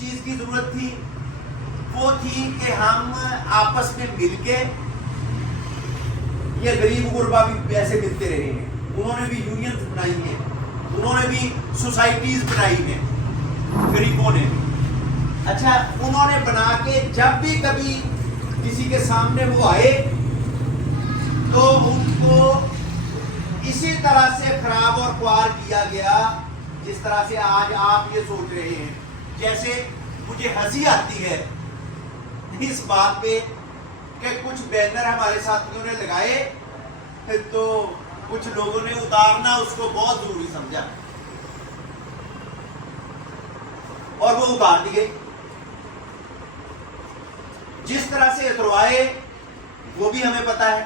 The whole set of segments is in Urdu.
چیز کی ضرورت تھی وہ تھی کہ ہم آپس میں مل کے، یہ غریب غربا بھی ایسے ملتے رہے ہیں، انہوں نے بھی یونینز بنائی ہیں، انہوں نے بھی سوسائٹیز بنائی ہیں غریبوں نے بھی۔ اچھا، انہوں نے بنا کے جب بھی کبھی کسی کے سامنے وہ آئے تو ان کو اسی طرح سے خراب اور خوار کیا گیا جس طرح سے آج آپ یہ سوچ رہے ہیں۔ جیسے مجھے ہنسی آتی ہے اس بات پہ کہ کچھ بینر ہمارے ساتھیوں نے لگائے تو کچھ لوگوں نے اتارنا اس کو بہت ضروری سمجھا اور وہ اتار دیے۔ جس طرح سے اتروائے وہ بھی ہمیں پتا ہے۔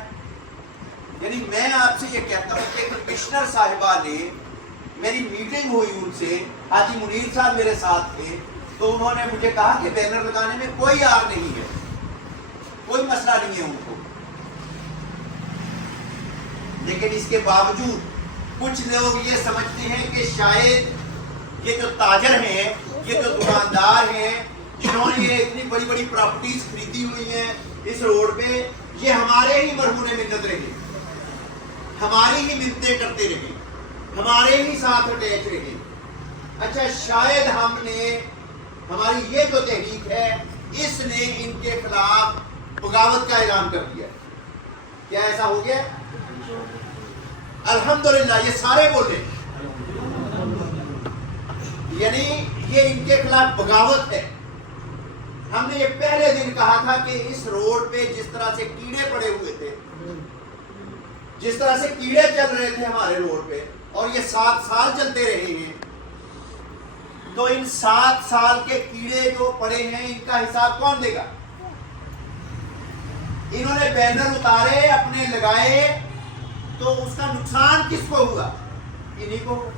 یعنی میں آپ سے یہ کہتا ہوں کہ کمشنر صاحبہ نے، میری میٹنگ ہوئی ان سے، حاجی منیر صاحب میرے ساتھ تھے، تو انہوں نے مجھے کہا کہ بینر لگانے میں کوئی آر نہیں ہے، کوئی مسئلہ نہیں ہے ان کو، لیکن اس کے باوجود کچھ لوگ یہ سمجھتے ہیں کہ شاید یہ جو تاجر ہیں، یہ جو دکاندار ہیں جنہوں نے یہ اتنی بڑی بڑی پراپرٹیز خریدی ہوئی ہیں اس روڈ پہ، یہ ہمارے ہی مرہون منت رہے، ہماری ہی منتیں کرتے رہے، ہمارے ہی ساتھ اٹیچ رہے۔ اچھا، شاید ہم نے، ہماری یہ جو تحریک ہے اس نے ان کے خلاف بغاوت کا اعلان کر دیا۔ کیا ایسا ہو گیا؟ الحمدللہ، یہ سارے بولے، یعنی یہ ان کے خلاف بغاوت ہے۔ ہم نے یہ پہلے دن کہا تھا کہ اس روڈ پہ جس طرح سے کیڑے پڑے ہوئے تھے، جس طرح سے کیڑے چل رہے تھے ہمارے روڈ پہ، اور یہ 7 سال چلتے رہے ہیں، تو ان 7 سال کے کیڑے جو پڑے ہیں ان کا حساب کون دے گا؟ انہوں نے بینر اتارے، اپنے لگائے، تو اس کا نقصان کس کو ہوا؟ انہیں کو۔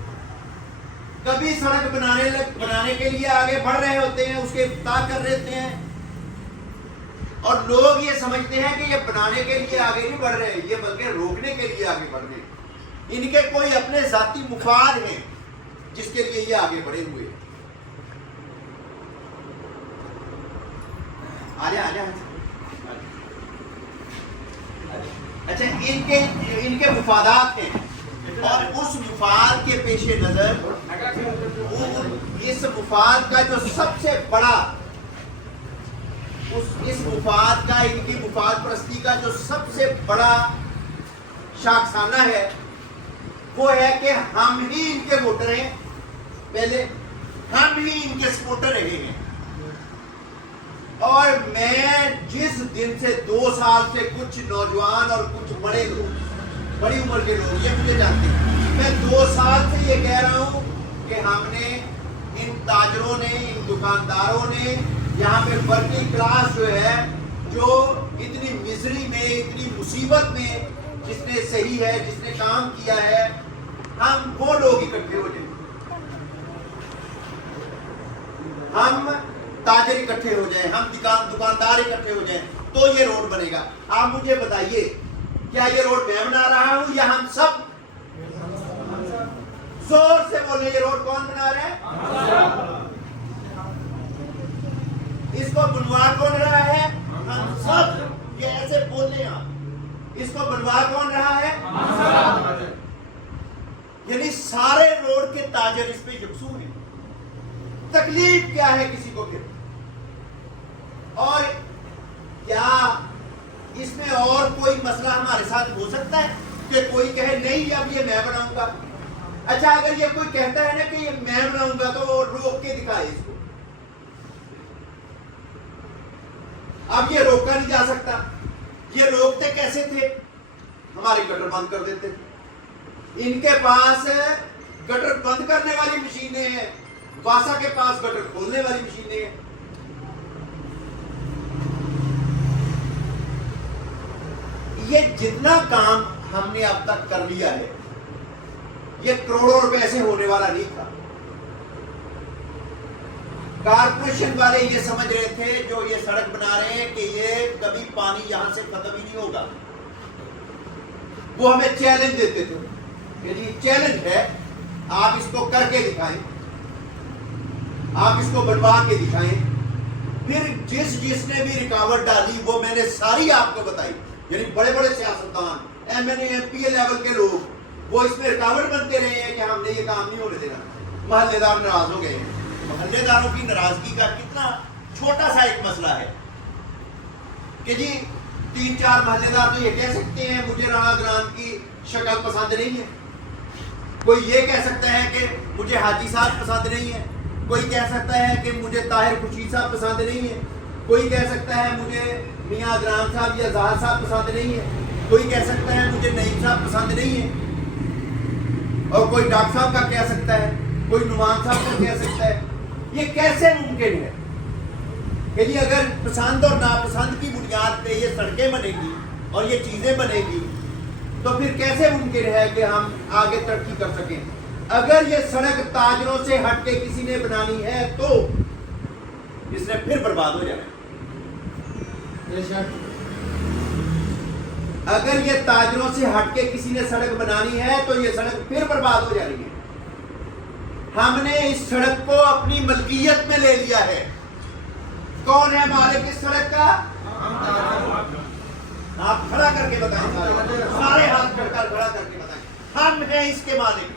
کبھی سڑک بنانے کے لیے آگے بڑھ رہے ہوتے ہیں، اس کے افتتاح کر رہتے ہیں، اور لوگ یہ سمجھتے ہیں کہ یہ بنانے کے لیے آگے نہیں بڑھ رہے، یہ بلکہ روکنے کے لیے آگے بڑھ رہے ہیں۔ ان کے کوئی اپنے ذاتی مفاد ہیں جس کے لیے یہ آگے بڑھے ہوئے۔ آجا اچھا، ان کے مفادات ہیں، اور اس مفاد کے پیش نظر، اس مفاد کا جو سب سے بڑا، اس مفاد کا، ان کی مفاد پرستی کا جو سب سے بڑا شاخسانہ ہے وہ ہے کہ ہم ہی ان کے ووٹر ہیں، پہلے ہم ہی ان کے سپورٹر رہے ہیں۔ اور میں جس دن سے 2 سال سے کچھ نوجوان اور کچھ بڑے لوگ، بڑی عمر کے لوگ، یہ مجھے جانتے ہیں، میں 2 سال سے یہ کہہ رہا ہوں کہ ہم نے، ان تاجروں نے، ان دکانداروں نے، یہاں پہ ورکنگ کلاس جو ہے، جو اتنی مزری میں، اتنی مصیبت میں، جس نے صحیح ہے، جس نے کام کیا ہے، ہم وہ لوگ اکٹھے ہو جائیں، ہم تاجر اکٹھے ہو جائیں، ہم دکاندار اکٹھے ہو جائیں تو یہ روڈ بنے گا۔ آپ مجھے بتائیے، کیا یہ روڈ میں بنا رہا ہوں یا ہم سب؟ زور سے بولیں، یہ روڈ کون بنا رہا ہے؟ اس کو بنوا کون رہا ہے؟ ہم سب۔ یہ ایسے بولیں آپ، اس کو بنوا کون رہا ہے؟ یعنی سارے روڈ کے تاجر اس پہ یکسو ہیں۔ تکلیف کیا ہے کسی کو پھر؟ اور کیا اس میں اور کوئی مسئلہ ہمارے ساتھ ہو سکتا ہے کہ کوئی کہے نہیں اب یہ میں بناؤں گا؟ اچھا، اگر یہ کوئی کہتا ہے نا کہ یہ میں بناؤں گا تو وہ روک کے دکھائے اس کو۔ اب یہ روکا نہیں جا سکتا۔ یہ روکتے کیسے تھے؟ ہماری گٹر بند کر دیتے تھے۔ ان کے پاس گٹر بند کرنے والی مشینیں ہیں، واسا کے پاس گٹر کھولنے والی مشینیں ہیں۔ یہ جتنا کام ہم نے اب تک کر لیا ہے، یہ کروڑوں روپے سے ہونے والا نہیں تھا۔ کارپوریشن والے یہ سمجھ رہے تھے جو یہ سڑک بنا رہے ہیں کہ یہ کبھی پانی یہاں سے ختم ہی نہیں ہوگا۔ وہ ہمیں چیلنج دیتے تھے کہ جی چیلنج ہے، آپ اس کو کر کے دکھائیں۔ آپ اس کو بنوا کے دکھائیں. پھر جس نے بھی رکاوٹ ڈالی وہ میں نے ساری آپ کو بتائی. یعنی بڑے بڑے سیاستدان, ایم این اے, ایم پی اے لیول کے لوگ وہ اس میں رکاوٹ بنتے رہے ہیں کہ ہم نے یہ کام نہیں ہونے دینا. محلے دار ناراض ہو گئے. محلے داروں کی ناراضگی کا کتنا چھوٹا سا ایک مسئلہ ہے کہ جی 3-4 محلے دار تو یہ کہہ سکتے ہیں مجھے رانا گران کی شکل پسند نہیں ہے. کوئی یہ کہہ سکتا ہے کہ مجھے حاجی صاحب پسند نہیں ہے. کوئی کہہ سکتا ہے کہ مجھے طاہر خورشید صاحب پسند نہیں ہے. کوئی کہہ سکتا ہے مجھے میاں ادنان صاحب یا زہر صاحب پسند نہیں ہے. کوئی کہہ سکتا ہے مجھے نعیم صاحب پسند نہیں ہے. اور کوئی ڈاکٹر صاحب کا کہہ سکتا ہے, کوئی نعمان صاحب کا کہہ سکتا ہے. یہ کیسے ممکن ہے کہ جی اگر پسند اور ناپسند کی بنیاد پہ یہ سڑکیں بنے گی اور یہ چیزیں بنے گی تو پھر کیسے ممکن ہے کہ ہم آگے ترقی کر سکیں؟ اگر یہ سڑک تاجروں سے ہٹ کے کسی نے بنانی ہے تو اس نے پھر برباد ہو جانا ہے. اگر یہ تاجروں سے ہٹ کے کسی نے سڑک بنانی ہے تو یہ سڑک پھر برباد ہو جانی ہے. ہم نے اس سڑک کو اپنی ملکیت میں لے لیا ہے. کون ہے مالک اس سڑک کا؟ آپ کھڑا کر کے بتائیں, سارے ہاتھ کر کھڑا کر کے بتائیں. ہم ہیں اس کے مالک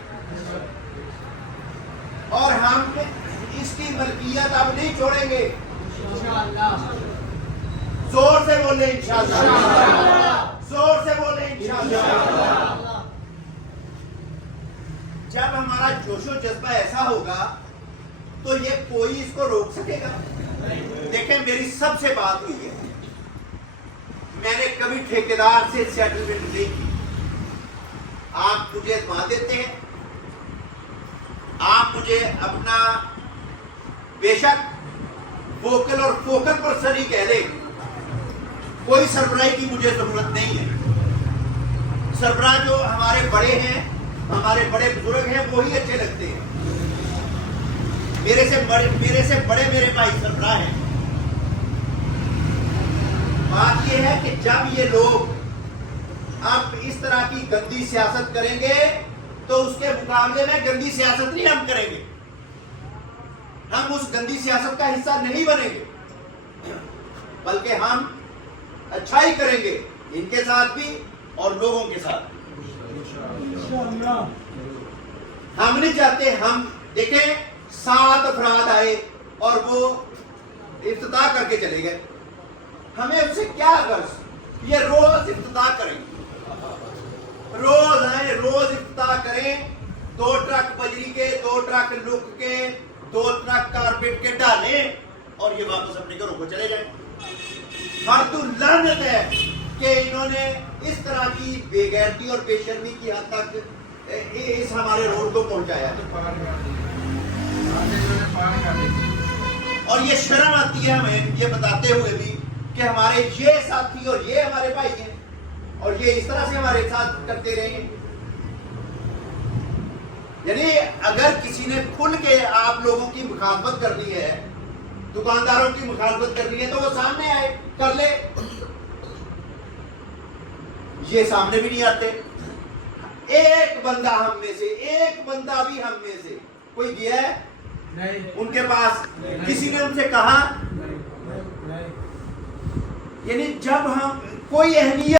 اور ہم اس کی ملکیت اب نہیں چھوڑیں گے. زور سے بولیں انشاءاللہ, زور سے بولیں انشاءاللہ. جب ہمارا جوش و جذبہ ایسا ہوگا تو یہ کوئی اس کو روک سکے گا؟ دیکھیں میری سب سے بات ہوئی ہے, میں نے کبھی ٹھیکیدار سے سیٹلمنٹ نہیں کی. آپ مجھے اعتماد دیتے ہیں, آپ مجھے اپنا بے شک ووکل اور فوکل پرسن ہی کہہ دیں, کوئی سربراہی کی مجھے ضرورت نہیں ہے. سربراہ جو ہمارے بڑے ہیں, ہمارے بڑے بزرگ ہیں, وہی اچھے لگتے ہیں. میرے سے بڑے میرے بھائی سربراہ ہیں. بات یہ ہے کہ جب یہ لوگ اب اس طرح کی گندی سیاست کریں گے تو اس کے مقابلے میں گندی سیاست نہیں ہم کریں گے. ہم اس گندی سیاست کا حصہ نہیں بنیں گے, بلکہ ہم اچھائی کریں گے ان کے ساتھ بھی اور لوگوں کے ساتھ. ہم نہیں چاہتے, ہم دیکھیں 7 افراد آئے اور وہ افتتاح کر کے چلے گئے. ہمیں اس سے کیا غرض؟ یہ روز افتتاح کریں, روز آئیں, روز افتتاح کریں. 2 ٹرک بجری کے, 2 ٹرک لک کے, 2 ٹرک کارپیٹ کے ڈالیں اور یہ واپس اپنے گھروں کو چلے جائیں. حد لعنت ہے کہ انہوں نے اس طرح کی بے غیرتی اور بے شرمی کی حد تک اس ہمارے روڈ کو پہنچایا. اور یہ شرم آتی ہے ہمیں یہ بتاتے ہوئے بھی کہ ہمارے یہ ساتھی اور یہ ہمارے بھائی ہیں اور یہ اس طرح سے ہمارے ساتھ کرتے رہے ہیں. یعنی اگر کسی نے کھل کے آپ لوگوں کی مخالفت کرنی ہے, دکانداروں کی مخالفت کرنی ہے, تو وہ سامنے آئے کر لے. یہ سامنے بھی نہیں آتے. ایک بندہ ہم میں سے, ایک بندہ بھی ہم میں سے کوئی گیا ہے نہیں ان کے پاس؟ کسی نے ان سے کہا؟ یعنی جب ہم کوئی اہمیت